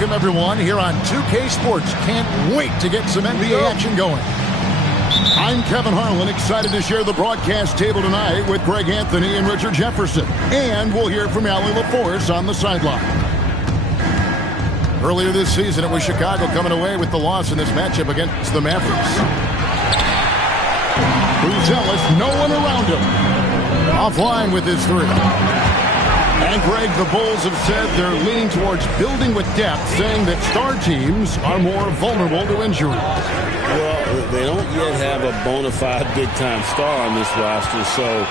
welcome everyone here on 2K Sports. Can't wait to get some NBA action going. I'm Kevin Harlan, excited to share the broadcast table tonight with Greg Anthony and Richard Jefferson. And we'll hear from Allie LaForce on the sideline. Earlier this season, it was Chicago coming away with the loss in this matchup against the Mavericks. Buzelis, no one around him. Offline with his three. And Greg, the Bulls have said they're leaning towards building with depth, saying that star teams are more vulnerable to injury. Well, they don't yet have a bona fide big-time star on this roster, so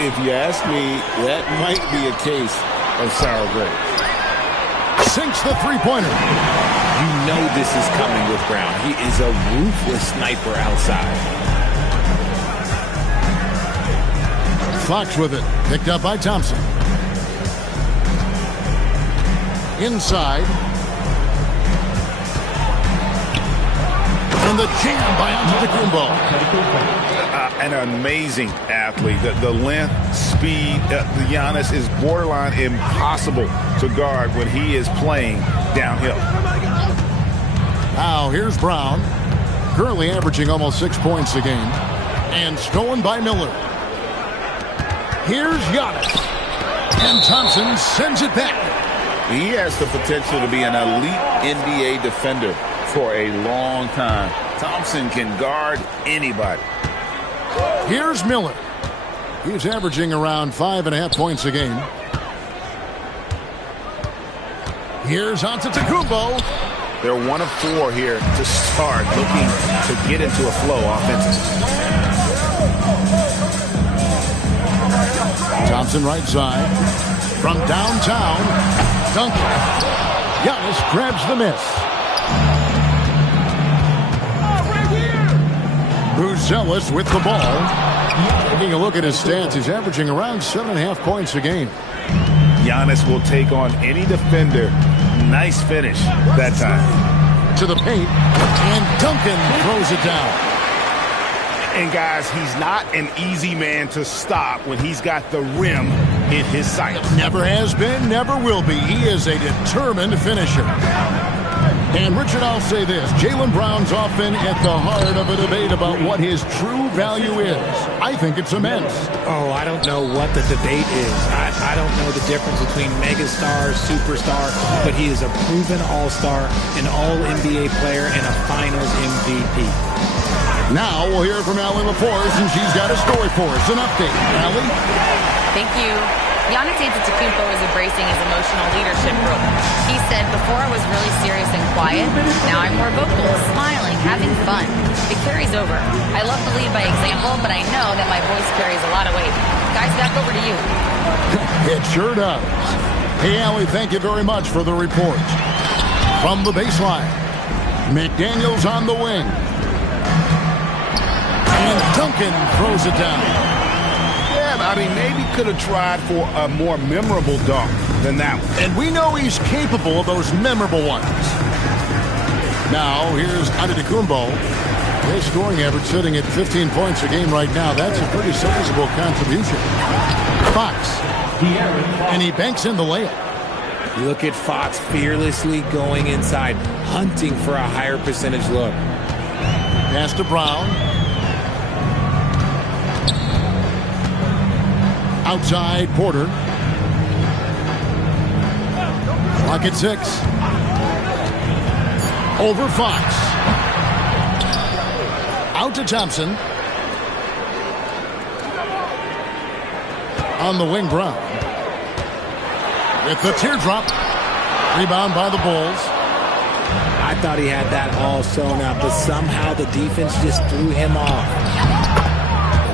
if you ask me, that might be a case of sour grapes. Sinks the three-pointer. You know this is coming with Brown. He is a ruthless sniper outside. Fox with it. Picked up by Thompson. Inside. And the jam by Antetokounmpo. An amazing athlete. The length, speed, Giannis is borderline impossible to guard when he is playing downhill. Now here's Brown. Currently averaging almost 6 points a game. And stolen by Miller. Here's Giannis. And Thompson sends it back. He has the potential to be an elite NBA defender for a long time. Thompson can guard anybody. Here's Miller. He's averaging around 5.5 points a game. Here's Antetokounmpo. They're 1 of 4 here to start, looking to get into a flow offensively. Thompson right side. From downtown. Duncan. Giannis grabs the miss. Buzelis with the ball. Taking a look at his stats, he's averaging around 7.5 points a game. Giannis will take on any defender. Nice finish that time. To the paint, and Duncan throws it down. And guys, he's not an easy man to stop when he's got the rim in his sights. Never has been, never will be. He is a determined finisher. And Richard, I'll say this. Jaylen Brown's often at the heart of a debate about what his true value is. I think it's immense. Oh, I don't know what the debate is. I don't know the difference between megastar, superstar, but he is a proven all-star, an all-NBA player, and a finals MVP. Now we'll hear from Allie LaForce, and she's got a story for us. An update. Allie? Thank you. Giannis Antetokounmpo is embracing his emotional leadership role. He said, before I was really serious and quiet, now I'm more vocal, smiling, having fun. It carries over. I love to lead by example, but I know that my voice carries a lot of weight. Guys, back over to you. It sure does. Hey, Allie, thank you very much for the report. From the baseline, McDaniels on the wing. And Duncan throws it down. I mean, maybe could have tried for a more memorable dunk than that one. And we know he's capable of those memorable ones. Now, here's Antetokounmpo. His scoring average sitting at 15 points a game right now. That's a pretty sizable contribution. Fox. And he banks in the layup. Look at Fox fearlessly going inside, hunting for a higher percentage look. Pass to Brown. Outside, Porter. Clock at 6. Over Fox. Out to Thompson. On the wing, Brown. With the teardrop. Rebound by the Bulls. I thought he had that all sewn up, but somehow the defense just threw him off.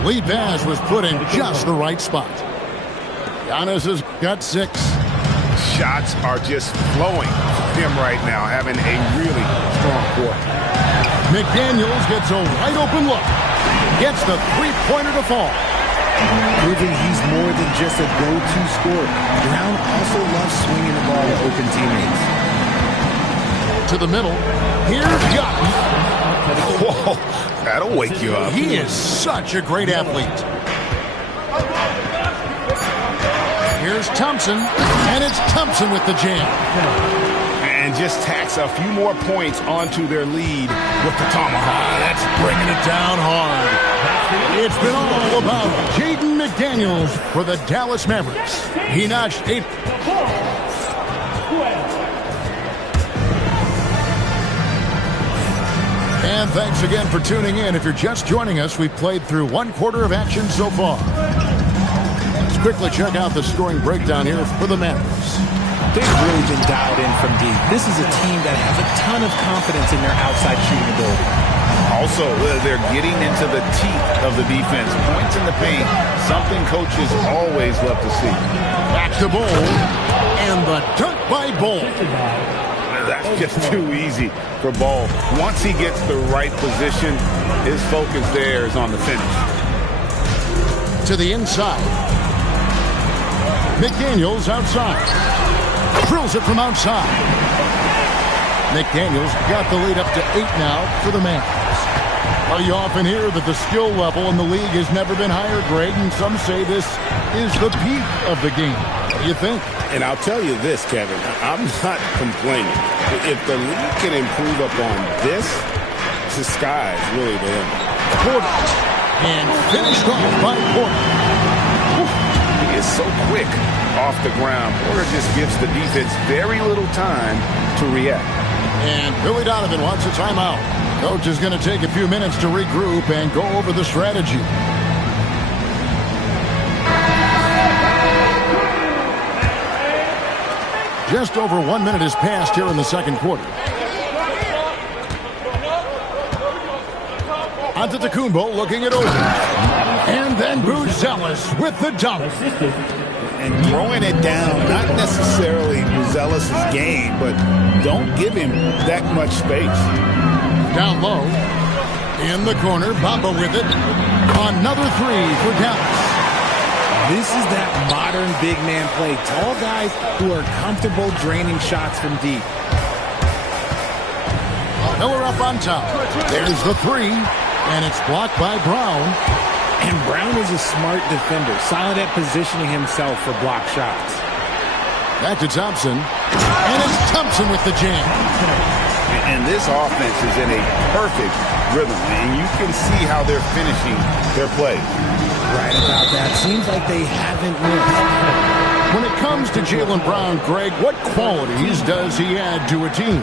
Lead pass was put in just the right spot. Giannis has got 6. Shots are just flowing for him right now, having a really strong quarter. McDaniels gets a wide open look. Gets the three-pointer to fall. Proving he's more than just a go-to scorer. Brown also loves swinging the ball to open teammates. To the middle. Here's Giannis. Whoa, that'll wake you up. He is such a great athlete. Here's Thompson, and it's Thompson with the jam. and just tacks a few more points onto their lead with the tomahawk. That's bringing it down hard. It's been all about Jaden McDaniels for the Dallas Mavericks. He notched 8. And thanks again for tuning in. If you're just joining us, we've played through 1/4 of action so far. Let's quickly check out the scoring breakdown here for the Mavericks. They've really been dialed in from deep. This is a team that has a ton of confidence in their outside shooting ability. Also, they're getting into the teeth of the defense. Points in the paint, something coaches always love to see. Back to Bol, and the dunk by Bol. That's just too easy for Bol. Once he gets the right position, his focus there is on the finish. To the inside. McDaniels outside. Drills it from outside. McDaniels got the lead up to 8 now for the Mavs. Well, you often hear that the skill level in the league has never been higher, Greg, and some say this is the peak of the game. What do you think? And I'll tell you this, Kevin, I'm not complaining. If the league can improve upon this, the sky is really the limit. Porter. And finished off by Porter. He is so quick off the ground. Porter just gives the defense very little time to react. And Billy Donovan wants a timeout. Coach is going to take a few minutes to regroup and go over the strategy. Just over 1 minute has passed here in the second quarter. Antetokounmpo looking it over. And then Buzelis with the dunk. And throwing it down, not necessarily Buzelis' game, but don't give him that much space. Down low. In the corner, Bamba with it. Another 3 for Dallas. This is that modern big man play. Tall guys who are comfortable draining shots from deep. Miller up on top. There's the 3, and it's blocked by Brown. And Brown is a smart defender, solid at positioning himself for block shots. Back to Thompson. And it's Thompson with the jam. And this offense is in a perfect rhythm. And you can see how they're finishing their play. Right about that. Seems like they haven't missed. When it comes to Jaylen Brown, Greg, what qualities does he add to a team?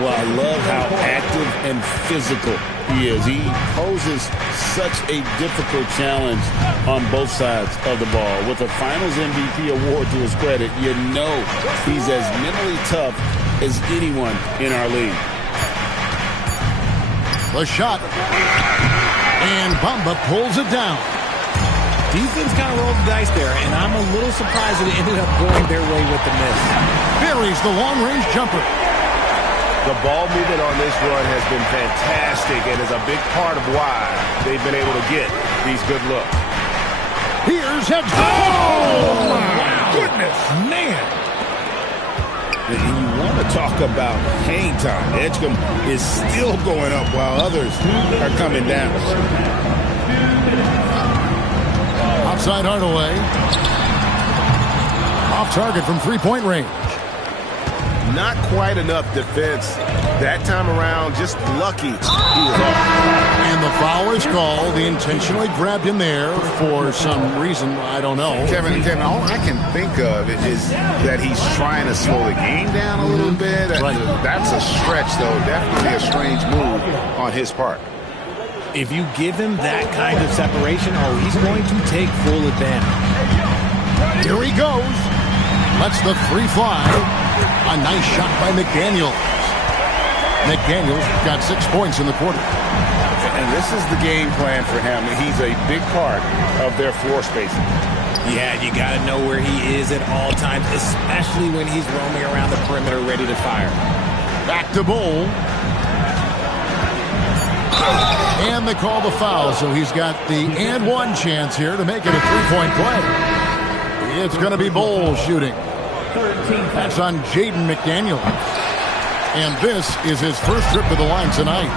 Well, I love how active and physical he is. He poses such a difficult challenge on both sides of the ball. With a Finals MVP award to his credit, you know he's as mentally tough as anyone in our league. The shot. And Bamba pulls it down. Defense kind of rolled the dice there, and I'm a little surprised that it ended up going their way with the miss. Buries the long-range jumper. The ball movement on this run has been fantastic and is a big part of why they've been able to get these good looks. Here's Edgecomb. Oh, my goodness. Man. And you want to talk about hang time. Edgecomb is still going up while others are coming down. Outside Hardaway. Off target from three-point range. Not quite enough defense that time around. Just lucky he was off. And the foul is called. He intentionally grabbed him there for some reason. I don't know. Kevin, all I can think of is that he's trying to slow the game down a little bit. Right. That's a stretch, though. Definitely a strange move on his part. If you give him that kind of separation, he's going to take full advantage. Here he goes. Lets the three fly. A nice shot by McDaniels. McDaniels got 6 points in the quarter. And this is the game plan for him. He's a big part of their floor spacing. Yeah, you got to know where he is at all times, especially when he's roaming around the perimeter ready to fire. Back to Bol. And they call the foul, so he's got the and one chance here to make it a three-point play. It's going to be Bol shooting. That's on Jaden McDaniels. And this is his first trip to the line tonight.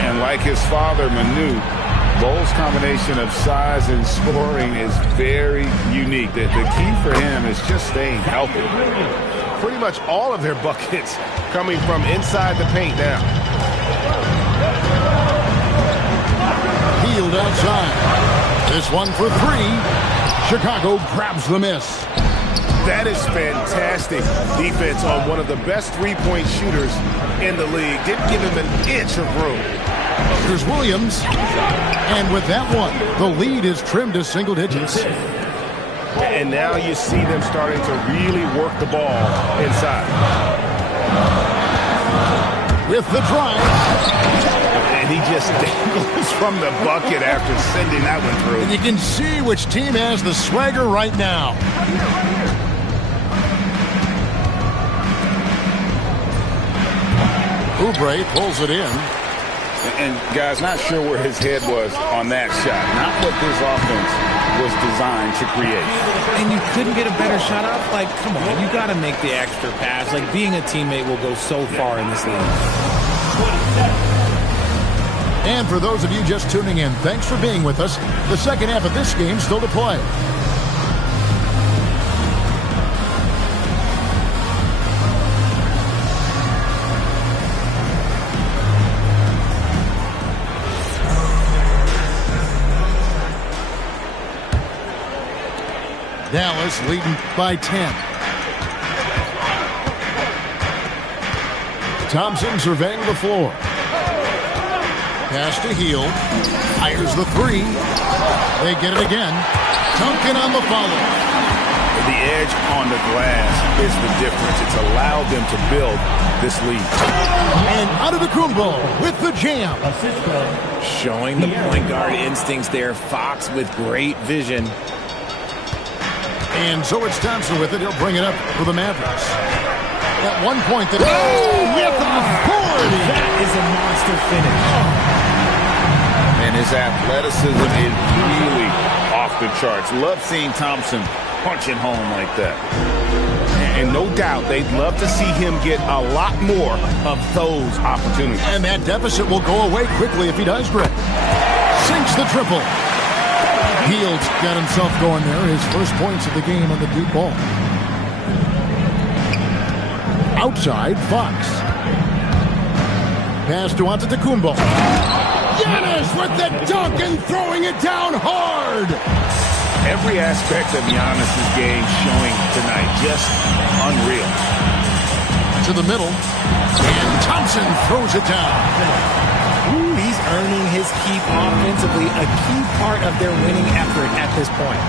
And like his father, Manu, Bol's combination of size and scoring is very unique. The key for him is just staying healthy. pretty much all of their buckets coming from inside the paint now. Hield outside. This one for three. Chicago grabs the miss. That is fantastic defense on one of the best three-point shooters in the league. Didn't give him an inch of room. Here's Williams. And with that one, the lead is trimmed to single digits. And now you see them starting to really work the ball inside. With the drive. And he just dangles from the bucket after sending that one through. And you can see which team has the swagger right now. Oubre pulls it in. And, guys, not sure where his head was on that shot. Not what this offense was designed to create. And you couldn't get a better shot up? Like, come on, you got to make the extra pass. Like, being a teammate will go so far in this league. And for those of you just tuning in, thanks for being with us. The second half of this game still to play. Dallas leading by 10. Thompson surveying the floor. Pass to Hield. Fires the three. They get it again. Duncan on the follow. The edge on the glass is the difference. It's allowed them to build this lead. And Antetokounmpo with the jam. Showing the point guard instincts there. Fox with great vision. And so it's Thompson with it. He'll bring it up for the Mavericks. At one point, with authority. That is a monster finish. And his athleticism is really off the charts. Love seeing Thompson punching home like that. And no doubt they'd love to see him get a lot more of those opportunities. And that deficit will go away quickly if he does, Greg. Sinks the triple. Hield's got himself going there. His first points of the game on the deep ball. Outside, Fox. Pass to Antetokounmpo. Giannis with the dunk and throwing it down hard. Every aspect of Giannis' game showing tonight. Just unreal. To the middle. And Thompson throws it down. He's earning his keep offensively, a key part of their winning effort at this point.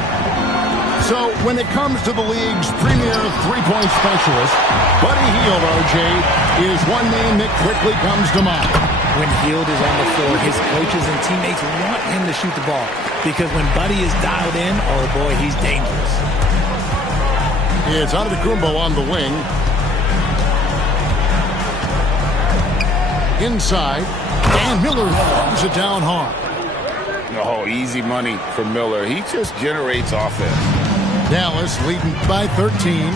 So when it comes to the league's premier three-point specialist, Buddy Hield, RJ, is one name that quickly comes to mind. When Hield is on the floor, his coaches and teammates want him to shoot the ball. Because when Buddy is dialed in, oh boy, he's dangerous. It's Antetokounmpo on the wing. Inside. And Miller throws it down hard. Oh, easy money for Miller. He just generates offense. Dallas leading by 13.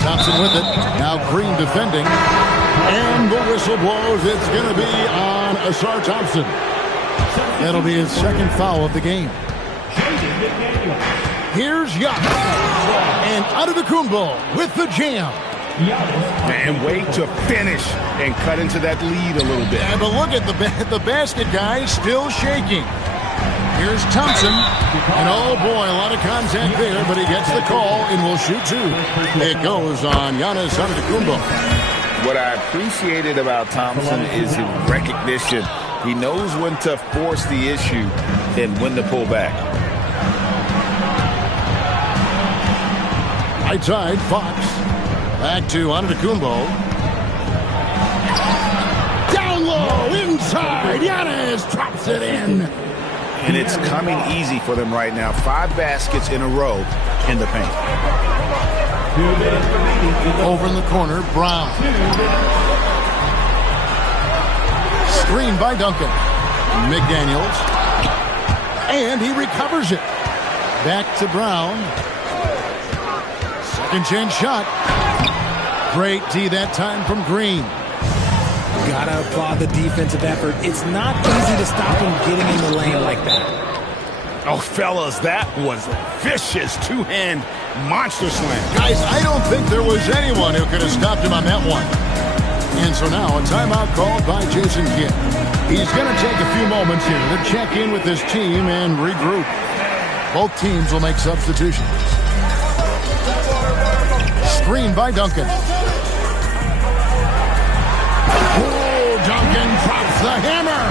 Thompson with it. Now Green defending. And the whistle blows. It's going to be on Ausar Thompson. That'll be his second foul of the game. Here's Giannis. And Antetokounmpo with the jam. And wait to finish and cut into that lead a little bit. Yeah, but look at the basket guy still shaking. Here's Thompson. And oh boy, a lot of contact there, but he gets the call and will shoot two. It goes on Giannis Antetokounmpo. What I appreciated about Thompson is his recognition. He knows when to force the issue and when to pull back. Right side, Fox. Back to Antetokounmpo. Down low, inside. Giannis drops it in. And it's coming easy for them right now. 5 baskets in a row in the paint. Over in the corner, Brown. Screen by Duncan. McDaniels. And he recovers it. Back to Brown. Second chance shot. Great D that time from Green. Gotta applaud the defensive effort. It's not easy to stop him getting in the lane like that. Oh, fellas, that was a vicious two-hand monster slam. Guys, I don't think there was anyone who could have stopped him on that one. And so now a timeout called by Jason Kidd. He's going to take a few moments here to check in with his team and regroup. Both teams will make substitutions. Screen by Duncan. Oh, Duncan drops the hammer.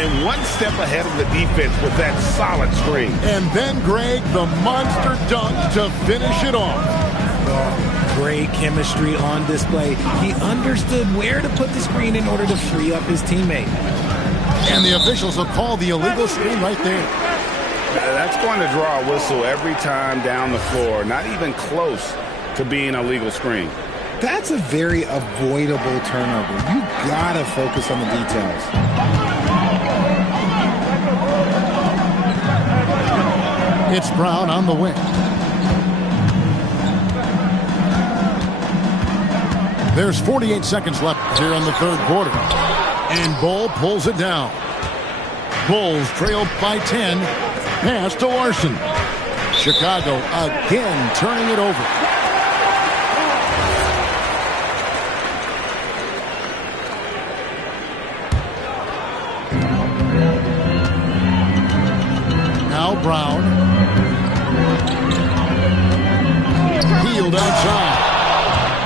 And one step ahead of the defense with that solid screen. And then Greg, the monster dunk to finish it off. Great chemistry on display. He understood where to put the screen in order to free up his teammate. And the officials will call the illegal screen right there. That's going to draw a whistle every time down the floor. Not even close to being a legal screen. That's a very avoidable turnover. You gotta focus on the details. It's Brown on the wing. There's 48 seconds left here in the third quarter. And Bull pulls it down. Bulls trailed by 10. Pass to Larson. Chicago again turning it over. Now Brown. Healed outside.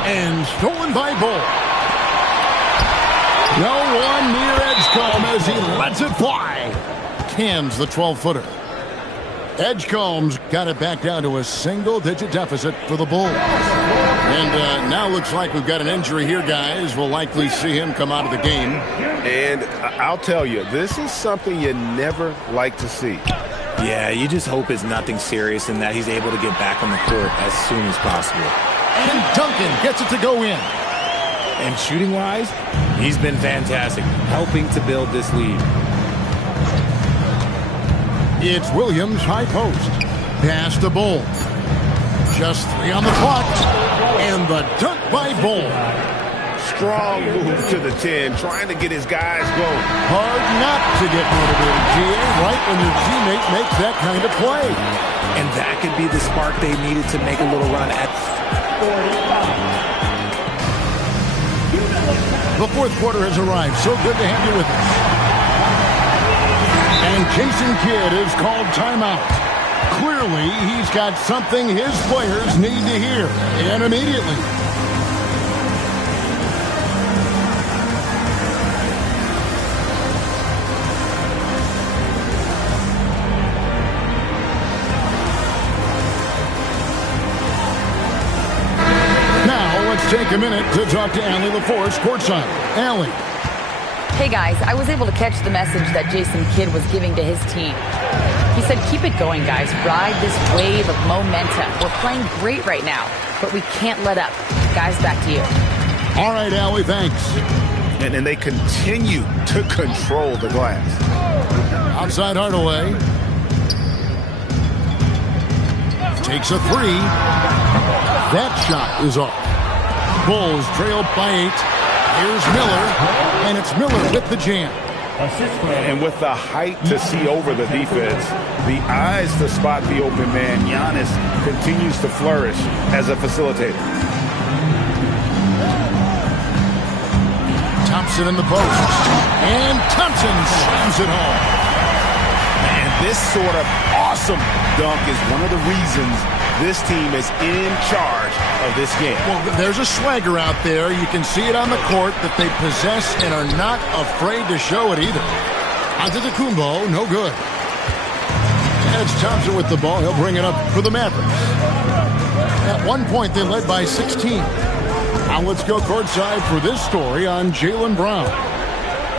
And stolen by Bull. No one near Edgecombe as he lets it fly. Cans the 12-footer. Edgecombe's got it back down to a single-digit deficit for the Bulls. And now looks like we've got an injury here, guys. We'll likely see him come out of the game. And I'll tell you, this is something you never like to see. Yeah, you just hope it's nothing serious and that he's able to get back on the court as soon as possible. And Duncan gets it to go in. And shooting-wise, he's been fantastic, helping to build this lead. It's Williams, high post. Pass to Bull. Just 3 on the clock. And the dunk by Bull. Strong move to the 10, trying to get his guys going. Hard not to get motivated, GA, right when your teammate makes that kind of play. And that could be the spark they needed to make a little run at. The fourth quarter has arrived. So good to have you with us. And Jason Kidd is called timeout. Clearly, he's got something his players need to hear, and immediately. Take a minute to talk to Allie LaForce courtside. Allie. Hey guys, I was able to catch the message that Jason Kidd was giving to his team. He said, keep it going, guys. Ride this wave of momentum. We're playing great right now, but we can't let up. Guys, back to you. All right, Allie, thanks. And they continue to control the glass. Outside Hardaway. Takes a 3. That shot is off. Bulls trailed by 8. Here's Miller, and it's Miller with the jam. And with the height to see over the defense, the eyes to spot the open man, Giannis continues to flourish as a facilitator. Thompson in the post. And Thompson slams it home. And this sort of awesome dunk is one of the reasons this team is in charge of this game. Well, there's a swagger out there. You can see it on the court that they possess and are not afraid to show it either. Antetokounmpo, no good. And it's Thompson with the ball. He'll bring it up for the Mavericks. At one point, they led by 16. Now let's go courtside for this story on Jaylen Brown.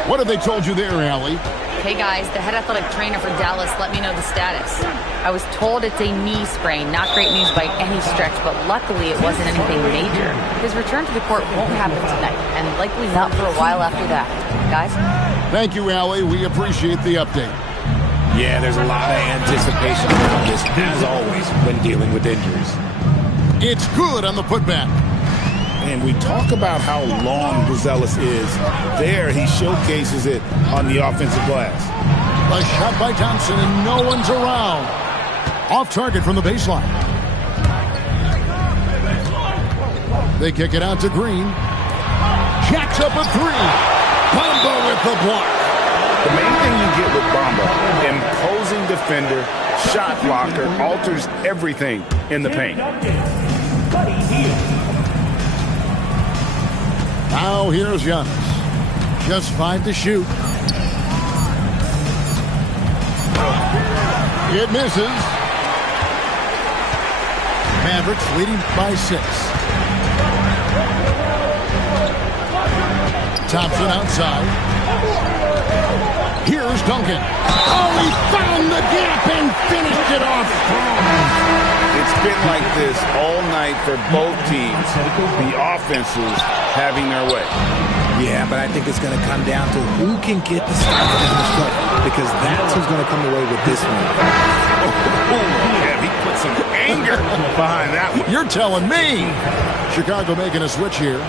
What have they told you there, Allie? Hey guys, the head athletic trainer for Dallas let me know the status. I was told it's a knee sprain, not great news by any stretch, but luckily it wasn't anything major. His return to the court won't happen tonight, and likely not for a while after that. Guys? Thank you, Allie. We appreciate the update. Yeah, there's a lot of anticipation around this, as always, when dealing with injuries. It's good on the putback. And we talk about how long Buzelis is. There, he showcases it on the offensive glass. A shot by Thompson, and no one's around. Off target from the baseline. They kick it out to Green. Jacks up a three. Bamba with the block. The main thing you get with Bamba, imposing defender, shot blocker, alters everything in the paint. Now here's Giannis. Just 5 to shoot. It misses. Mavericks leading by 6. Thompson outside. Here's Duncan. Oh, he found the gap and finished it off strong. It's been like this all night for both teams. The offenses having their way. Yeah, but I think it's going to come down to who can get the stop down the stretch, because that's who's going to come away with this one. Yeah, he put some anger behind that one. You're telling me. Chicago making a switch here.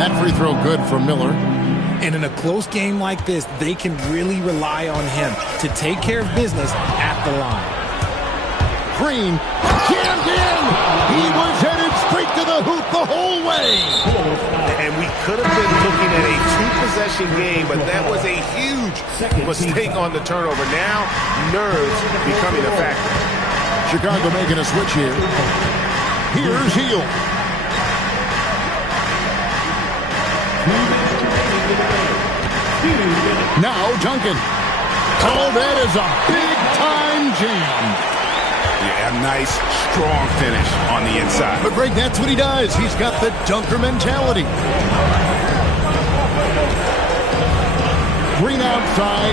That free throw good from Miller. And in a close game like this, they can really rely on him to take care of business at the line. Green jammed in. He was headed straight to the hoop the whole way. And we could have been looking at a 2-possession game, but that was a huge mistake on the turnover. Now, nerves becoming a factor. Chicago making a switch here. Here's Hield. Now Duncan. Oh, that is a big-time jam. Yeah, nice, strong finish on the inside. But, Greg, that's what he does. He's got the dunker mentality. Green outside.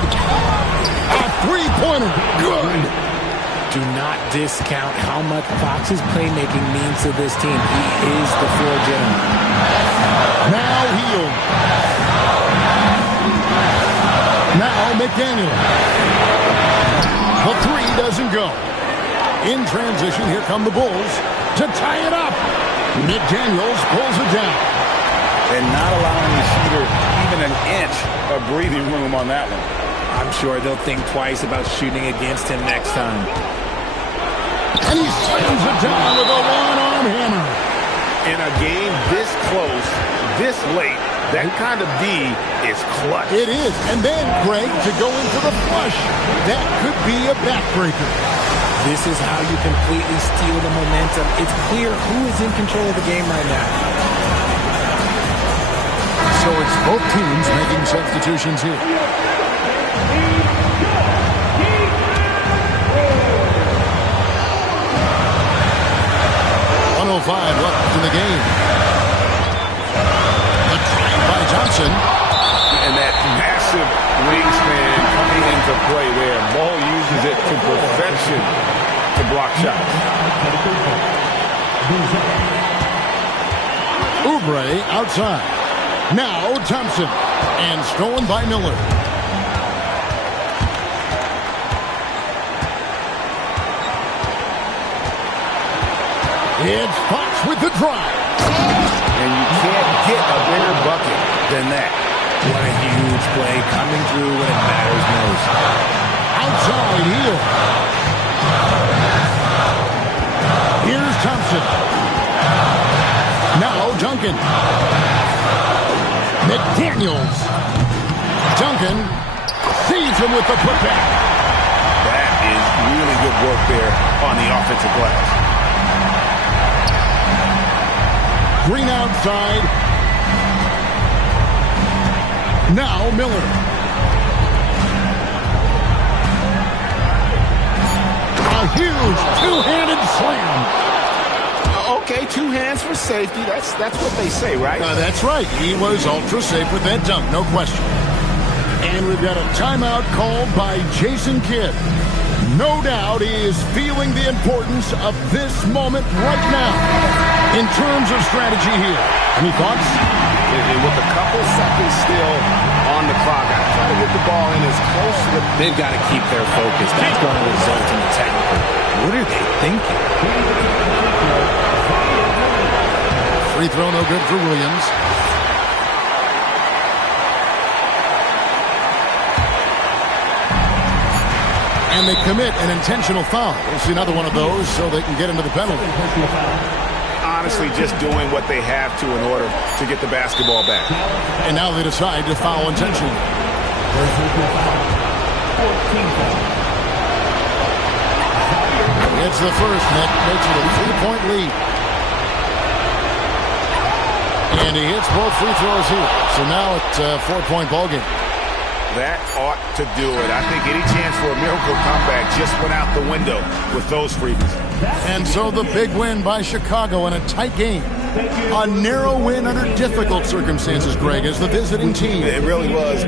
A three-pointer. Good. Do not discount how much Fox's playmaking means to this team. He is the floor general. Now Hield. Now McDaniel. The three doesn't go. In transition, here come the Bulls to tie it up. McDaniels pulls it down. And not allowing the shooter even an inch of breathing room on that one. I'm sure they'll think twice about shooting against him next time. And he slams it down with a one-arm hammer. In a game this close, this late, that kind of D is clutch. It is. And then, Greg, to go into the flush, that could be a backbreaker. This is how you completely steal the momentum. It's clear who is in control of the game right now. So it's both teams making substitutions here. 1:05 left in the game. A drive by Johnson. And that massive wingspan coming into play there. Ball uses it to perfection to block shots. Oubre outside. Now Thompson. And stolen by Miller. It's Fox with the drive. And you can't get a bigger bucket than that. What a huge play coming through when it matters most. Outside Hield. Here's Thompson. Now Duncan. McDaniels. Duncan sees him with the putback. That is really good work there on the offensive glass. Green outside. Now Miller. A huge two-handed slam. Okay, 2 hands for safety. That's what they say, right? That's right. He was ultra safe with that dunk, no question. And we've got a timeout called by Jason Kidd. No doubt he is feeling the importance of this moment right now in terms of strategy here. Any thoughts? With a couple seconds still on the clock, I try to get the ball in as close to the... They've got to keep their focus. That's going to result in the technical. What are they thinking? Free throw no good for Williams. And they commit an intentional foul. We'll see another one of those so they can get into the penalty. Honestly, just doing what they have to in order to get the basketball back. And now they decide to foul intentionally. It's the first. That makes it a 3-point lead. And he hits both free throws here. So now it's a 4-point ballgame. That ought to do it. I think any chance for a miracle comeback just went out the window with those freebies. And so the big win by Chicago in a tight game. A narrow win under difficult circumstances, Greg, as the visiting team. It really was.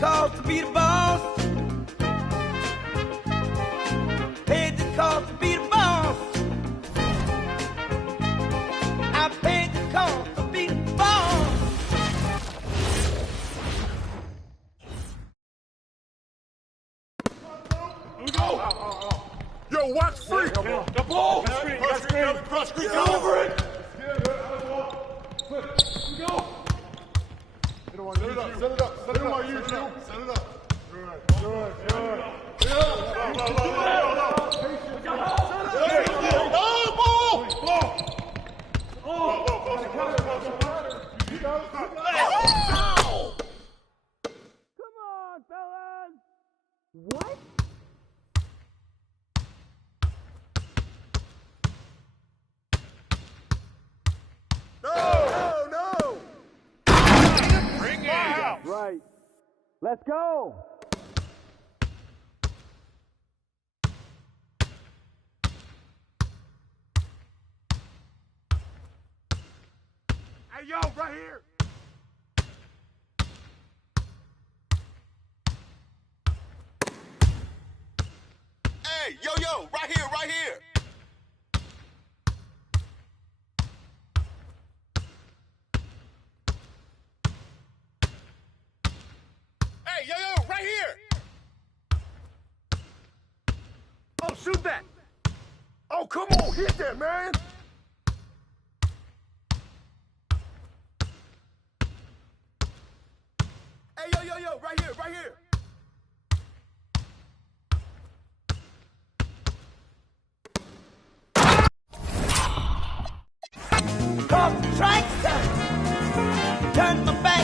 cost to be the boss. Paid the cost to be the boss. I paid the cost to be the boss. Yo, watch free. The ball. Cross screen. Get over it. Go. Set it up. Set it up. Set it up. Set it up. Good. Come on, fellas. What? No. Bring it out. Right. Let's go. Hey, yo, right here. Hey, yo, right here. Hey, yo, right here. Oh, shoot that. Oh, come on, hit that, man. Hey, yo, right here. Cause the strikes turn my back.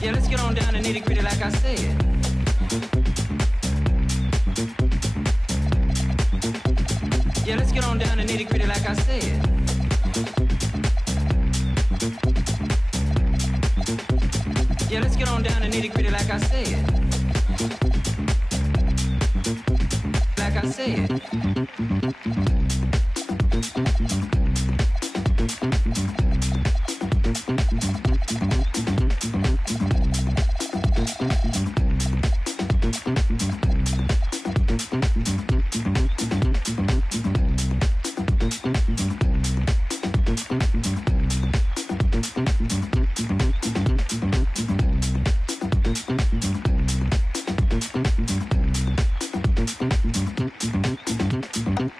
Yeah, let's get on down to nitty gritty like I said. Yeah, let's get on down to nitty gritty like I said. Yeah, let's get on down to nitty gritty like I said. Like I said.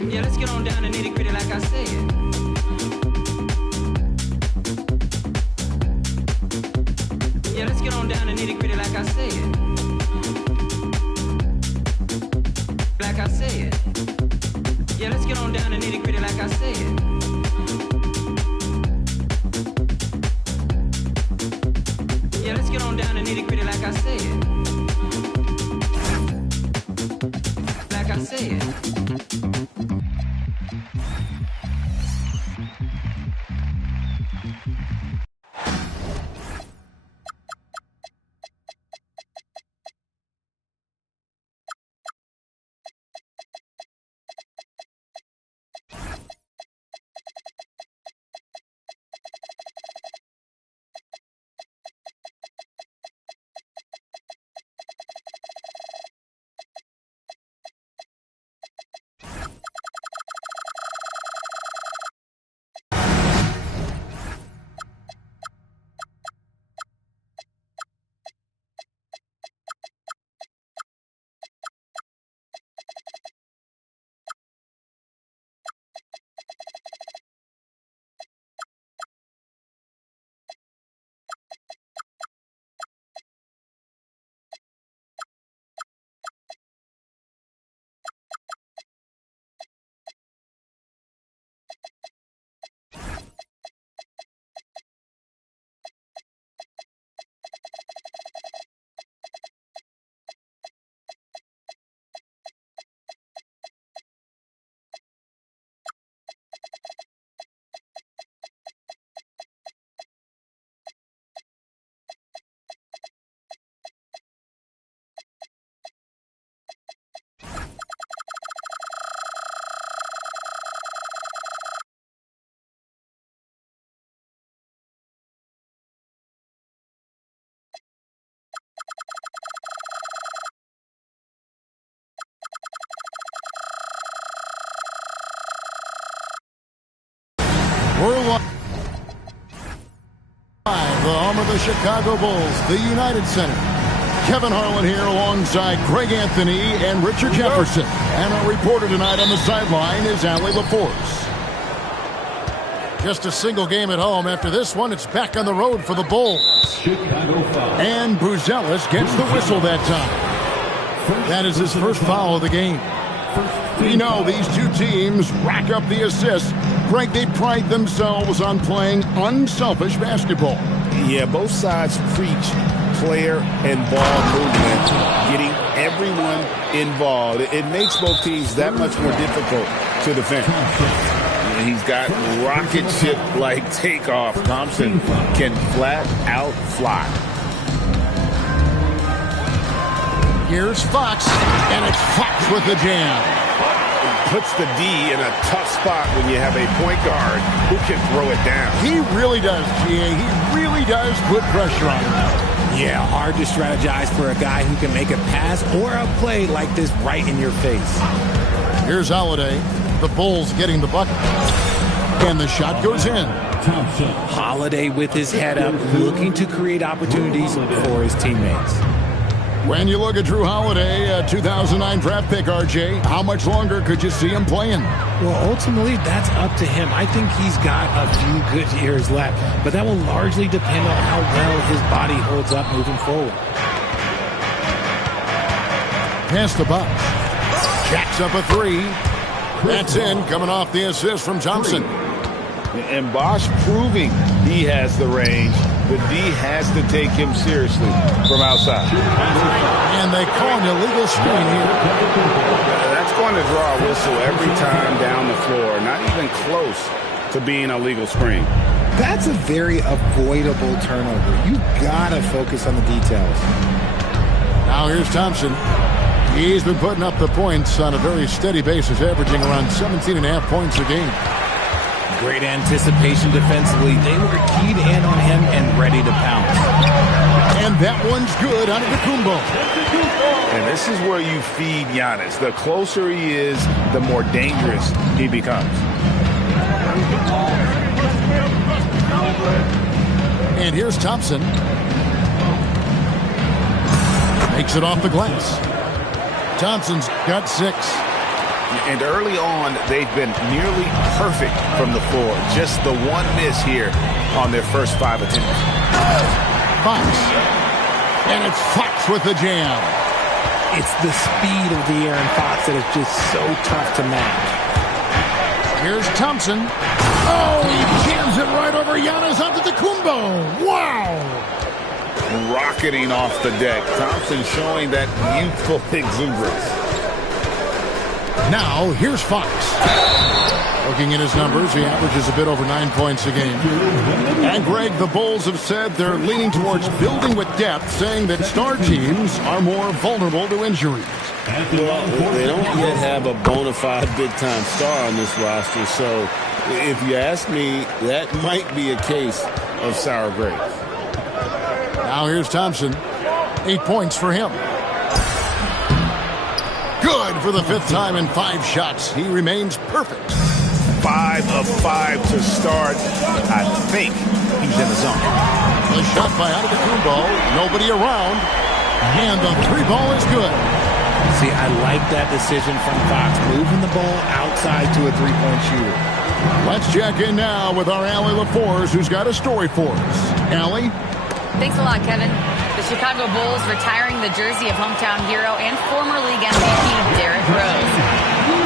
Yeah, let's get on like I said. Like I said. We're live, the home of the Chicago Bulls, the United Center. Kevin Harlan here alongside Greg Anthony and Richard Jefferson. And our reporter tonight on the sideline is Allie LaForce. Just a single game at home. After this one, it's back on the road for the Bulls. And Buzelis gets the whistle that time. That is his first foul of the game. We know these two teams rack up the assists. Greg, they pride themselves on playing unselfish basketball. Yeah, both sides preach player and ball movement, getting everyone involved. It makes both teams that much more difficult to defend. He's got rocket ship-like takeoff. Thompson can flat out fly. Here's Fox, and it's Fox with the jam. Puts the D in a tough spot when you have a point guard who can throw it down. He really does, G.A. He really does put pressure on him. Yeah, hard to strategize for a guy who can make a pass or a play like this right in your face. Here's Holiday. The Bulls getting the bucket. And the shot goes in. Holiday with his head up, looking to create opportunities for his teammates. When you look at Drew Holiday, a 2009 draft pick, RJ, how much longer could you see him playing? Well, ultimately, that's up to him. I think he's got a few good years left, but that will largely depend on how well his body holds up moving forward. Pass the box. Jacks up a three. That's in, coming off the assist from Thompson. And Bosch proving he has the range. The D has to take him seriously from outside. And they call an illegal screen here. That's going to draw a whistle every time down the floor. Not even close to being a legal screen. That's a very avoidable turnover. You gotta focus on the details. Now here's Thompson. He's been putting up the points on a very steady basis, averaging around 17.5 points a game. Great anticipation defensively. They were keyed in on him and ready to pounce. And that one's good out of Antetokounmpo. And this is where you feed Giannis. The closer he is, the more dangerous he becomes. And here's Thompson. Makes it off the glass. Thompson's got 6. And early on, they've been nearly perfect from the floor. Just the one miss here on their first 5 attempts. Fox. And it's Fox with the jam. It's the speed of De'Aaron Fox that is just so tough to match. Here's Thompson. Oh, he jams it right over Giannis Antetokounmpo. Wow. rocketing off the deck. Thompson showing that youthful exuberance. Now, here's Fox. Looking at his numbers, he averages a bit over 9 points a game. And, Greg, the Bulls have said they're leaning towards building with depth, saying that star teams are more vulnerable to injuries. Well, they don't yet have a bona fide big-time star on this roster, so if you ask me, that might be a case of sour grapes. Now here's Thompson. 8 points for him. Good for the 5th time in 5 shots. He remains perfect. 5 of 5 to start. I think he's in the zone. The shot by Antetokounmpo. Nobody around. And the 3 ball is good. See, I like that decision from Fox, moving the ball outside to a 3-point shooter. Let's check in now with our Allie LaForce, who's got a story for us. Allie? Thanks a lot, Kevin. The Chicago Bulls retiring the jersey of hometown hero and former league MVP Derrick Rose.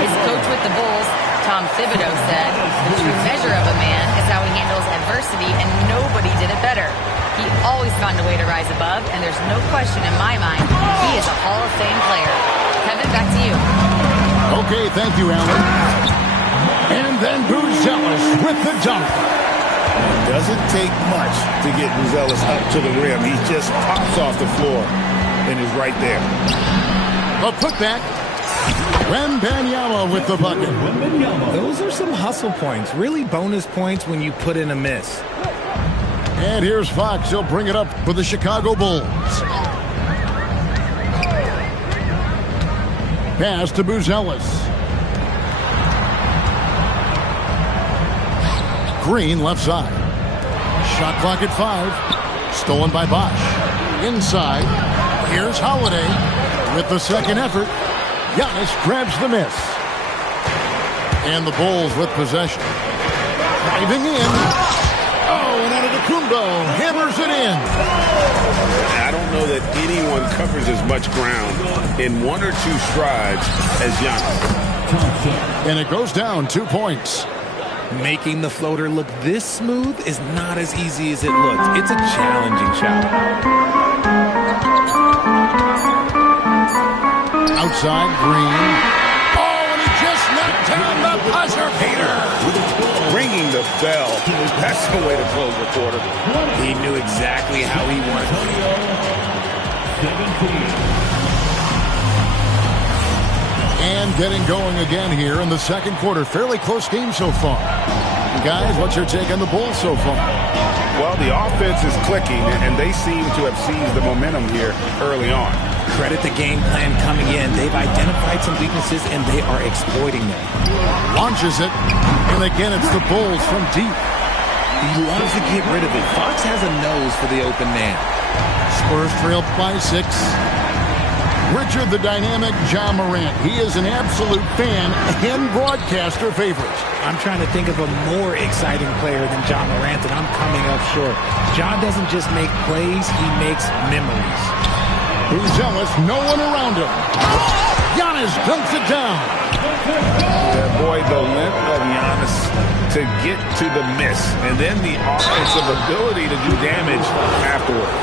His coach with the Bulls, Tom Thibodeau, said, "The true measure of a man is how he handles adversity, and nobody did it better. He always found a way to rise above, and there's no question in my mind he is a Hall of Fame player." Kevin, back to you. Okay, thank you, Allie. And then Buzelis with the dunk. It doesn't take much to get Buzelis up to the rim. He just pops off the floor and is right there. A putback. Wembanyama with the bucket. Those are some hustle points, really bonus points when you put in a miss. And here's Fox. He'll bring it up for the Chicago Bulls. Pass to Buzelis. Green left side. Shot clock at 5. Stolen by Bosch. Inside. Here's Holiday with the second effort. Giannis grabs the miss. And the Bulls with possession. Driving in. Oh, and Antetokounmpo hammers it in. I don't know that anyone covers as much ground in 1 or 2 strides as Giannis. And it goes down 2 points. Making the floater look this smooth is not as easy as it looks. It's a challenging shot. Outside, Green. Oh, and he just knocked down the buzzer beater. Ringing the bell. That's the way to close the quarter. He knew exactly how he wanted to. And getting going again here in the second quarter. Fairly close game so far. Guys, what's your take on the Bulls so far? Well, the offense is clicking, and they seem to have seized the momentum here early on. Credit the game plan coming in. They've identified some weaknesses, and they are exploiting them. Launches it, and again it's the Bulls from deep. He loves to get rid of it. Fox has a nose for the open man. Spurs trail by 6. Richard the dynamic Ja Morant. He is an absolute fan and broadcaster favorite. I'm trying to think of a more exciting player than Ja Morant, and I'm coming up short. Ja doesn't just make plays, he makes memories. Buzelis, no one around him. Giannis dunks it down. Yeah, boy, the length of Giannis to get to the miss, and then the offensive ability to do damage afterward.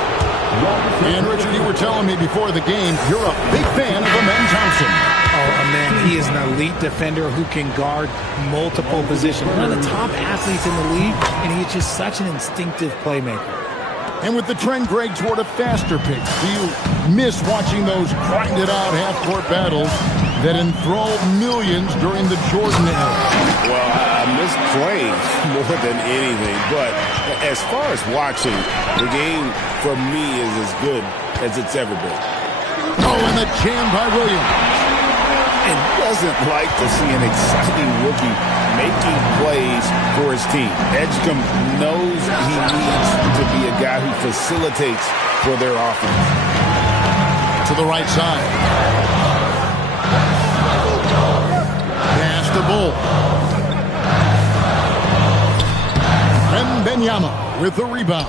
And Richard, you were telling me before the game, you're a big fan of Amen Thompson. Oh, man, he is an elite defender who can guard multiple positions. One of the top athletes in the league, and he's just such an instinctive playmaker. And with the trend, Greg, toward a faster pace, do you miss watching those grinded-out half-court battles that enthralled millions during the Jordan era? Well, I miss playing more than anything, but as far as watching, the game for me is as good as it's ever been. Oh, and the jam by Williams. And doesn't like to see an exciting rookie making plays for his team. Edgecombe knows he needs to be a guy who facilitates for their offense. To the right side. Pass to Bull. Wembanyama with the rebound.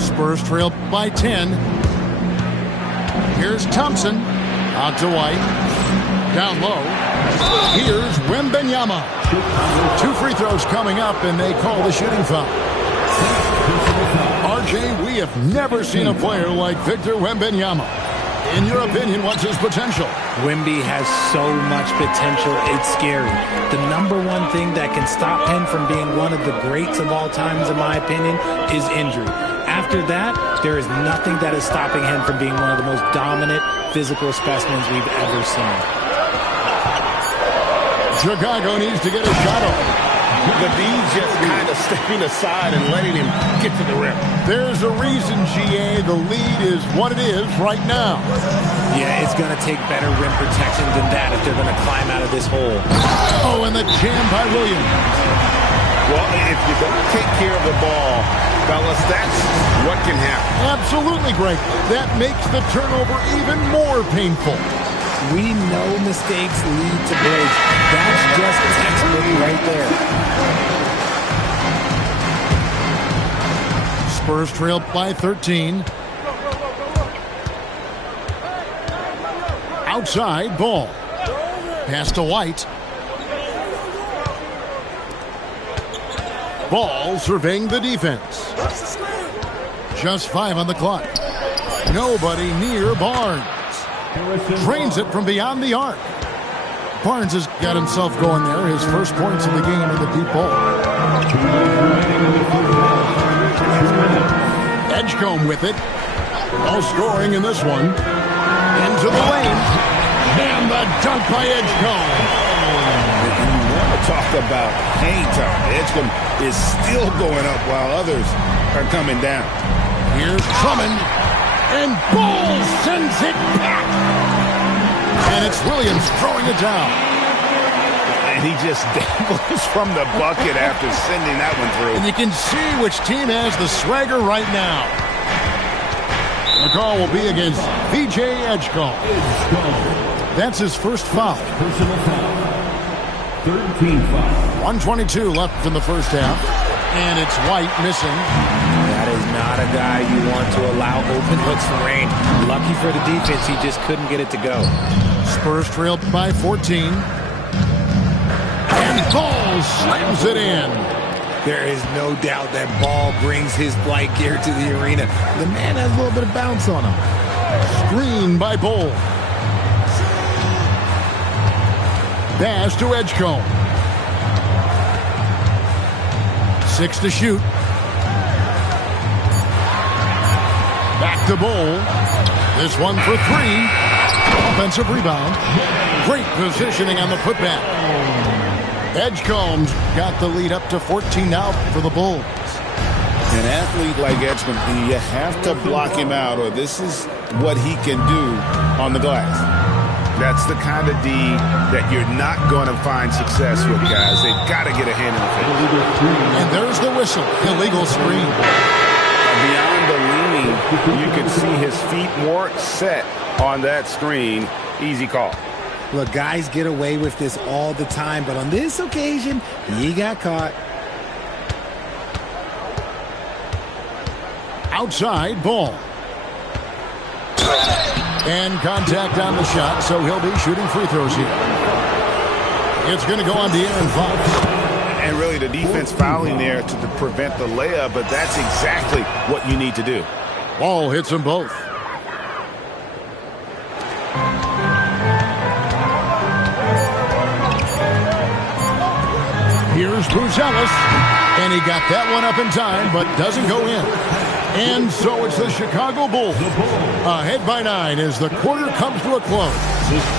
Spurs trail by 10. Here's Thompson. Out to White. Down low. Here's Wembanyama. 2 free throws coming up, and they call the shooting foul. RJ, we have never seen a player like Victor Wembanyama. In your opinion, what's his potential? Wemby has so much potential, it's scary. The number one thing that can stop him from being one of the greats of all times, in my opinion, is injury. After that, there is nothing that is stopping him from being one of the most dominant physical specimens we've ever seen. Chicago needs to get a shot off. Levine just kind of stepping aside and letting him get to the rim. There's a reason, GA, the lead is what it is right now. Yeah, it's going to take better rim protection than that if they're going to climb out of this hole. Oh, and the jam by Williams. Well, if you don't take care of the ball, fellas, that's what can happen. Absolutely, Greg. That makes the turnover even more painful. We know mistakes lead to breaks. That's just textbook right there. Spurs trail by 13. Outside, ball. Pass to White. Ball surveying the defense. Just 5 on the clock. Nobody near Barnes. Drains it from beyond the arc. Barnes has got himself going there. His first points of the game in the deep ball. Edgecombe with it. No scoring in this one. Into the lane. And the dunk by Edgecombe. If you want to talk about hang time, Edgecombe is still going up while others are coming down. Here's Drummond. And Ball sends it back. And it's Williams throwing it down. And he just dangles from the bucket after sending that one through. And you can see which team has the swagger right now. The call will be against VJ Edgecombe. That's his first foul. Personal foul. 13 foul. 1:22 left in the first half. And it's White missing. That is not a guy you want to allow open looks for range. Lucky for the defense, he just couldn't get it to go. Spurs trailed by 14. And Ball slams it in. There is no doubt that Ball brings his flight gear to the arena. The man has a little bit of bounce on him. Screen by Ball. Pass to Edgecombe. 6 to shoot. Back to Ball. This one for 3. Offensive rebound. Great positioning on the putback. Edgecombe's got the lead up to 14 now for the Bulls. An athlete like Edgecombe, you have to block him out, or this is what he can do on the glass. That's the kind of D that you're not going to find success with, guys. They've got to get a hand in the face. And there's the whistle. Illegal screen. Beyond the leaning, you can see his feet more set on that screen. Easy call. Look, guys get away with this all the time, but on this occasion, he got caught. Outside, Ball. And contact on the shot, so he'll be shooting free throws here. It's going to go on De'Aaron Fox. And really the defense fouling there to prevent the layup, but that's exactly what you need to do. Ball hits them both. Here's Bruce Ellis, and he got that one up in time, but doesn't go in. And so it's the Chicago Bulls ahead by 9 as the quarter comes to a close.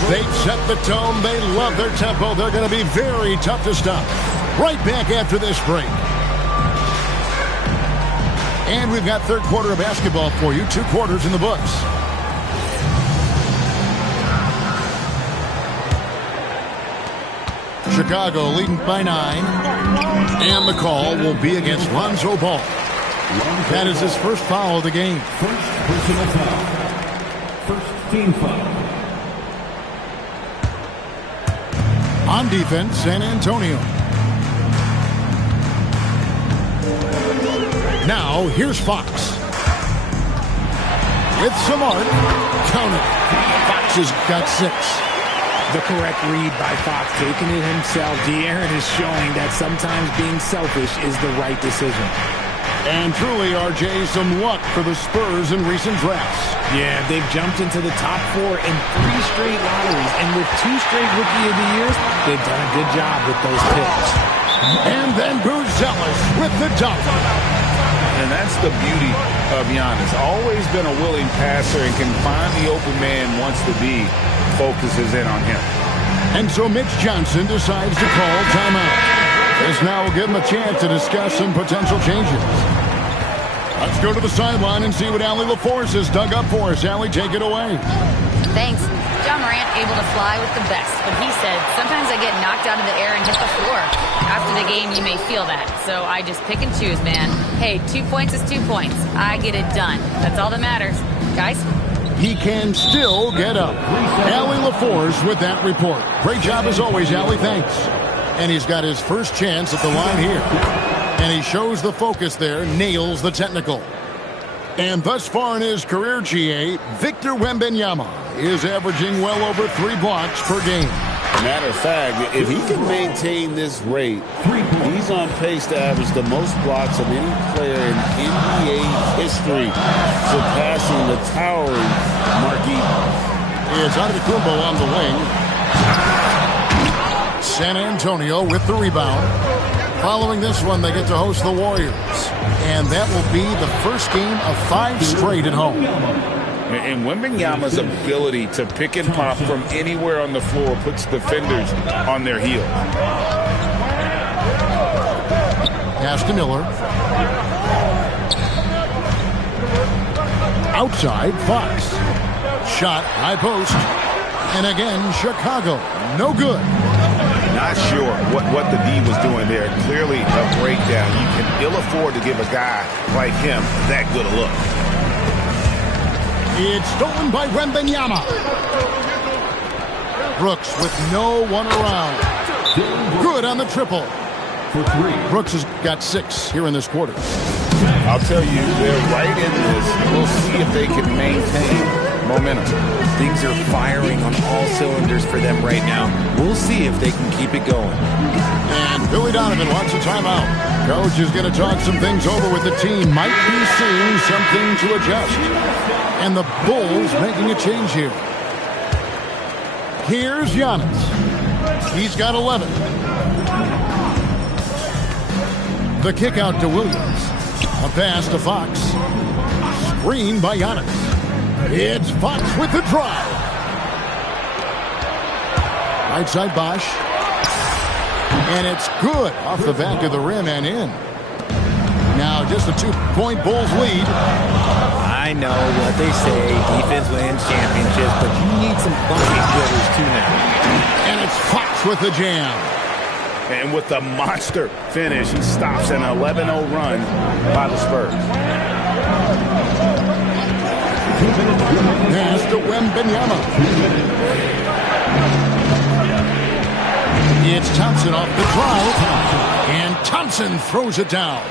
They set the tone. They love their tempo. They're going to be very tough to stop. Right back after this break. And we've got third quarter of basketball for you. 2 quarters in the books. Chicago leading by 9. And the call will be against Lonzo Ball. That is his first foul of the game. First personal foul. First team foul. On defense, San Antonio. Now, here's Fox. With some art. Count it. Fox has got 6. The correct read by Fox, taking it himself. De'Aaron is showing that sometimes being selfish is the right decision. And truly, RJ, some luck for the Spurs in recent drafts. Yeah, they've jumped into the top 4 in 3 straight lotteries, and with 2 straight Rookie of the Years, they've done a good job with those picks. And then Buzelis with the dunk. And that's the beauty of Giannis. Always been a willing passer and can find the open man once the D focuses in on him. And so Mitch Johnson decides to call timeout. This now will give him a chance to discuss some potential changes. Let's go to the sideline and see what Allie LaForce has dug up for us. Allie, take it away. Thanks. John Morant able to fly with the best, but he said, sometimes I get knocked out of the air and hit the floor. After the game, you may feel that, so I just pick and choose, man. Hey, 2 points is 2 points. I get it done. That's all that matters. Guys? He can still get up. Allie LaForce with that report. Great job as always, Allie. Thanks. And he's got his first chance at the line here. And he shows the focus there, nails the technical. And thus far in his career, GA, Victor Wembanyama is averaging well over 3 blocks per game. Matter of fact, if he can maintain this rate, he's on pace to average the most blocks of any player in NBA history, surpassing the towering Mark Eaton. It's Antetokounmpo on the wing. San Antonio with the rebound. Following this one, they get to host the Warriors. And that will be the first game of 5 straight at home. And Wembanyama's ability to pick and pop from anywhere on the floor puts defenders on their heels. Pass to Miller. Outside, Fox. Shot, high post. And again, Chicago. No good. Not sure what the D was doing there. Clearly a breakdown. You can ill afford to give a guy like him that good a look. It's stolen by Wembanyama. Brooks with no one around. Good on the triple. Brooks has got 6 here in this quarter. I'll tell you, they're right in this. We'll see if they can maintain momentum. Things are firing on all cylinders for them right now. We'll see if they can keep it going. And Billy Donovan wants a timeout. Coach is going to talk some things over with the team. Might be seeing something to adjust. And the Bulls making a change here. Here's Giannis. He's got 11. The kick out to Williams. A pass to Fox. Screen by Giannis. It's Fox with the drive. Right side Bosch. And it's good off the back of the rim and in. Now just a 2-point Bulls lead. I know what they say, defense wins championships, but you need some bucket getters too now. And it's Fox with the jam. And with the monster finish, he stops an 11-0 run by the Spurs. Pass to Wembanyama. It's Thompson off the drive. And Thompson throws it down.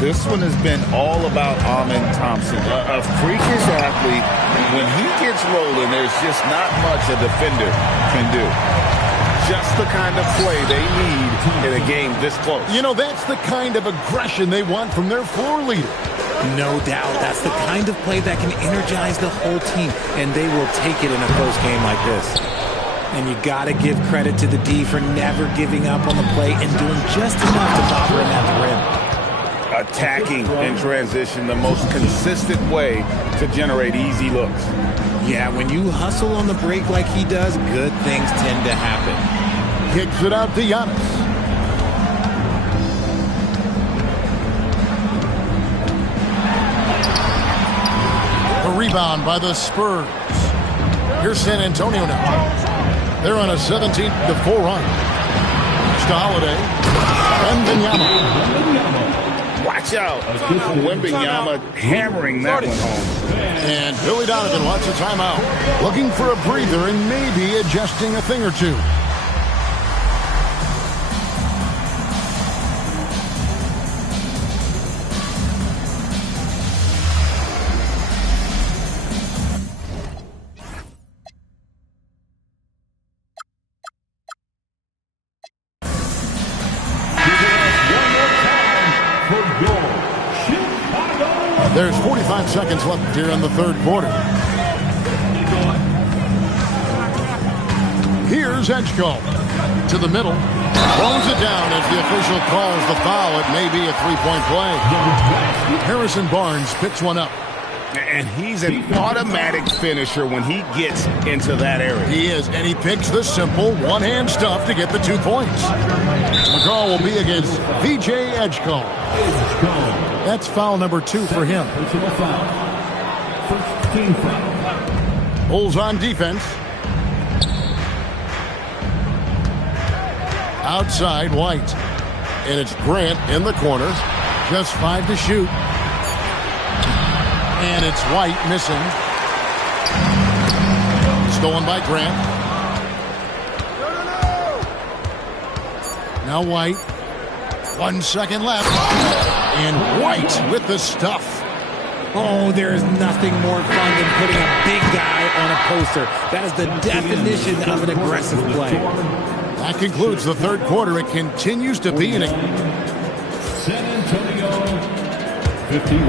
This one has been all about Amen Thompson, a freakish athlete. When he gets rolling, there's just not much a defender can do. Just the kind of play they need in a game this close. You know, that's the kind of aggression they want from their floor leader. No doubt. That's the kind of play that can energize the whole team, and they will take it in a close game like this. And you got to give credit to the D for never giving up on the play and doing just enough to bother him at the rim. Attacking in transition, the most consistent way to generate easy looks. Yeah, when you hustle on the break like he does, good things tend to happen. Kicks it out to Giannis. A rebound by the Spurs. Here's San Antonio now. They're on a 17-4 run. To Holiday. Wembanyama. Watch out. Wembanyama hammering that one home. And Billy Donovan wants a timeout. Looking for a breather and maybe adjusting a thing or two. There's 45 seconds left here in the third quarter. Here's Edgecombe to the middle. Throws it down as the official calls the foul. It may be a three-point play. Harrison Barnes picks one up. And he's an automatic finisher when he gets into that area. He is, and he picks the simple one-hand stuff to get the 2 points. McCall will be against VJ Edgecombe. That's foul number 2 for him. First team foul. Bulls on defense. Outside, White. And it's Grant in the corner. Just 5 to shoot. And it's White missing. Stolen by Grant. Now White. 1 second left. And White with the stuff. Oh, there is nothing more fun than putting a big guy on a poster. That is the definition of an aggressive play. That concludes the third quarter. It continues to be an... San Antonio, 51.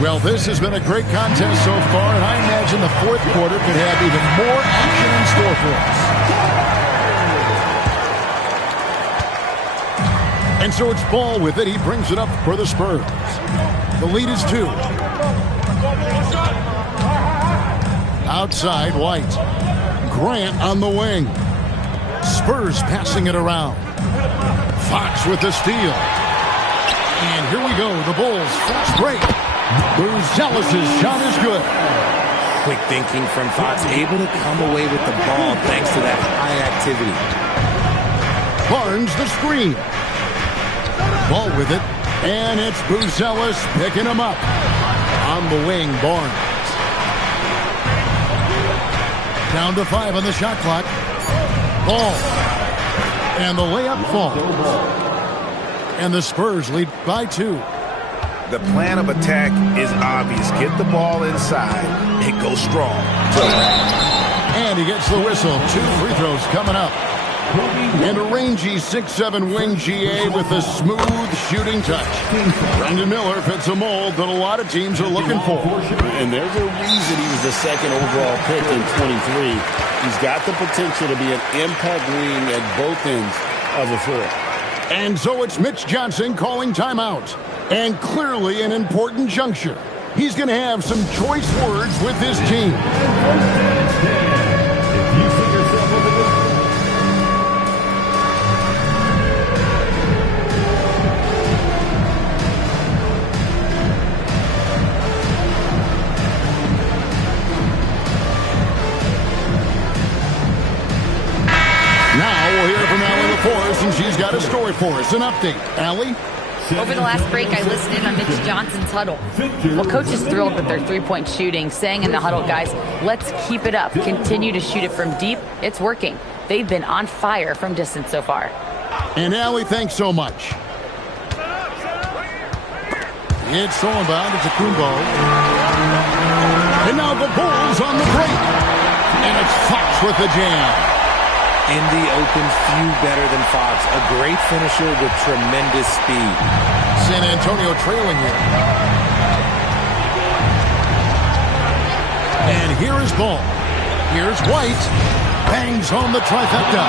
Well, this has been a great contest so far, and I imagine the fourth quarter could have even more action in store for us. And so it's Ball with it. He brings it up for the Spurs. The lead is 2. Outside, White. Grant on the wing. Spurs passing it around. Fox with the steal. And here we go. The Bulls first break. Buzelis' shot is good. Quick thinking from Fox, able to come away with the ball thanks to that high activity. Barnes the screen. Ball with it, and it's Buzelis picking him up. On the wing, Barnes. Down to 5 on the shot clock. Ball. And the layup falls. And the Spurs lead by 2. The plan of attack is obvious. Get the ball inside and go strong. And he gets the whistle. 2 free throws coming up. And a rangy 6'7" wing GA with a smooth shooting touch. Brandon Miller fits a mold that a lot of teams are looking for. And there's a reason he was the second overall pick in 23. He's got the potential to be an impact wing at both ends of the floor. And so it's Mitch Johnson calling timeout. And clearly an important juncture. He's going to have some choice words with his team. Now we'll hear from Allie LaForce, and she's got a story for us. An update. Allie? Over the last break, I listened in on Mitch Johnson's huddle. Well, coach is thrilled with their three-point shooting, saying in the huddle, guys, let's keep it up. Continue to shoot it from deep. It's working. They've been on fire from distance so far. And Allie, thanks so much. It's Solomon to Kumbo. And now the Bulls on the break. And it's Fox with the jam. In the open, few better than Fox. A great finisher with tremendous speed. San Antonio trailing here. And here is Ball. Here's White. Bangs home the trifecta.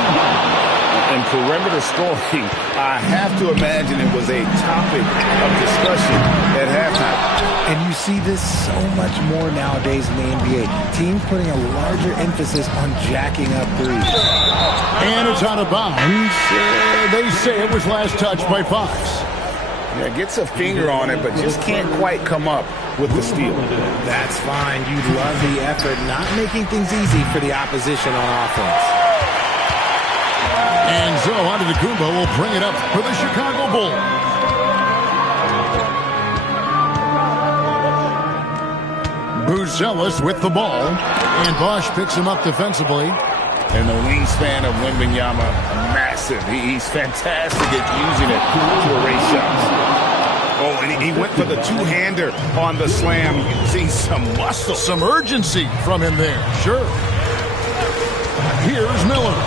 And perimeter scoring, I have to imagine it was a topic of discussion at halftime. And you see this so much more nowadays in the NBA. Teams putting a larger emphasis on jacking up threes. And it's out of bounds. They say it was last touched by Fox. Yeah, gets a finger on it, but just can't quite come up with the steal. That's fine. You love the effort, not making things easy for the opposition on offense. And so Antetokounmpo will bring it up for the Chicago Bulls. Buzelis with the ball. And Bosch picks him up defensively. And the wingspan of Wembanyama, massive. He's fantastic at using it to erase shots. Oh, and he went for the two-hander on the slam, using some muscle. Some urgency from him there, sure. Here's Miller.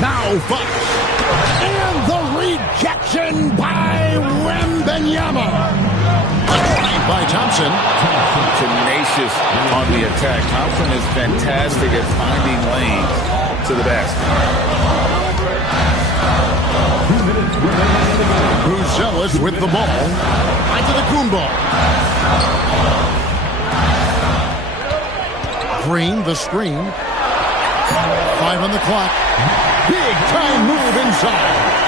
Now Fox. And the Rejection by Wembanyama. By Thompson. Tenacious on the attack. Thompson is fantastic at finding lanes to the basket. Bruzelis with the ball. Antetokounmpo. Green, the screen. 5 on the clock. Big time move inside.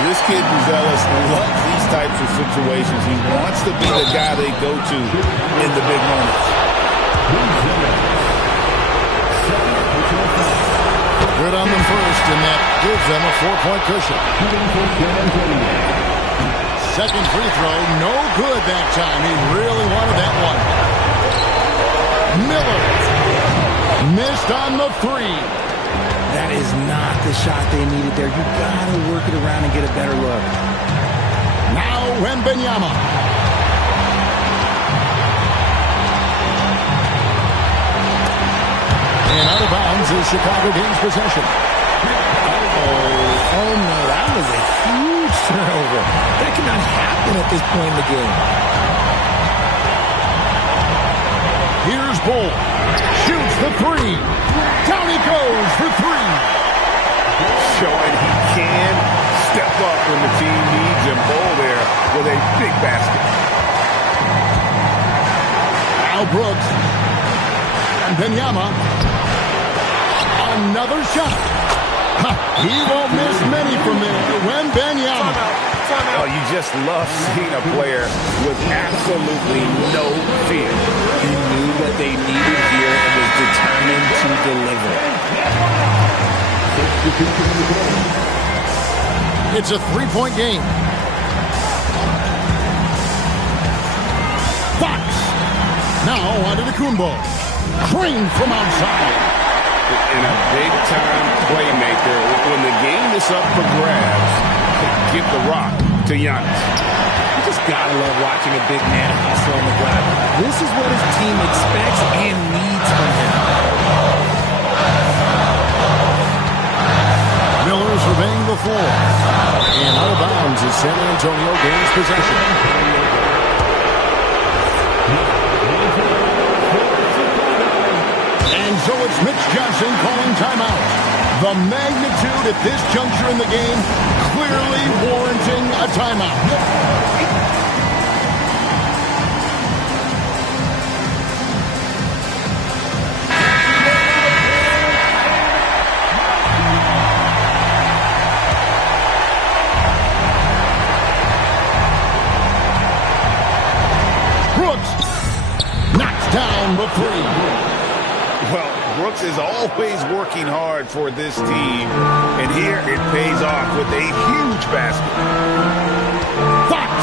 This kid, Bruzelis, loves these types of situations. He wants to be the guy they go to in the big moments. Good on them first, and that gives them a 4-point cushion. Second free throw, no good that time. He really wanted that one. Miller missed on the 3. That is not the shot they needed there. You got to work it around and get a better look. Now Wembanyama. And out of bounds is Chicago gains possession. Oh no, that was a huge turnover. That cannot happen at this point in the game. Here's Bull. Shoots the 3. Down he goes for 3. Showing he can step up when the team needs him. Bull there with a big basket. Al Brooks. And Wembanyama. Another shot. He won't miss many from there. Wembanyama. Oh, you just love seeing a player with absolutely no fear. He knew what they needed here and was determined to deliver. It's a 3-point game. Fox. Now Antetokounmpo. Green from outside. And a big-time playmaker. When the game is up for grabs, give the rock to Giannis. You just gotta love watching a big man hustle on the glass. This is what his team expects and needs from him. Miller surveying the floor. And out of bounds as San Antonio gains possession. And so it's Mitch Johnson calling timeout. The magnitude at this juncture in the game clearly warranting a timeout. Down the 3. Well, Brooks is always working hard for this team, and here it pays off with a huge basket. Fox!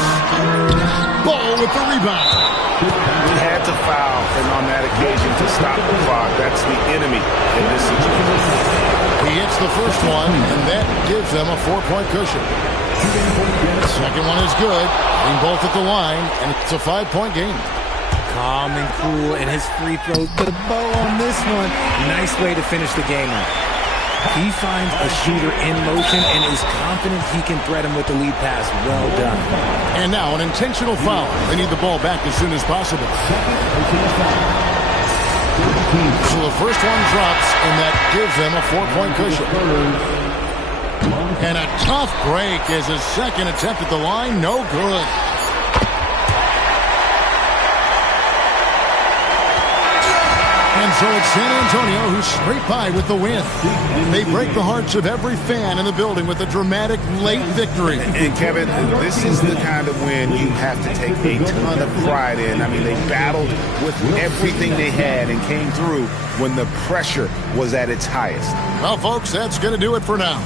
Ball with the rebound. He had to foul, and on that occasion to stop the clock. That's the enemy in this situation. He hits the first one, and that gives them a 4-point cushion. Second one is good. Being both at the line, and it's a 5-point game. Calm and cool, and his free throws put a bow on this one. Nice way to finish the game out. He finds a shooter in motion and is confident he can threat him with the lead pass. Well done. And now an intentional foul. They need the ball back as soon as possible. So the first one drops, and that gives them a 4-point cushion. And a tough break as his second attempt at the line. No good. And so it's San Antonio who scrape by with the win. They break the hearts of every fan in the building with a dramatic late victory. And Kevin, this is the kind of win you have to take a ton of pride in. I mean, they battled with everything they had and came through when the pressure was at its highest. Well, folks, that's going to do it for now.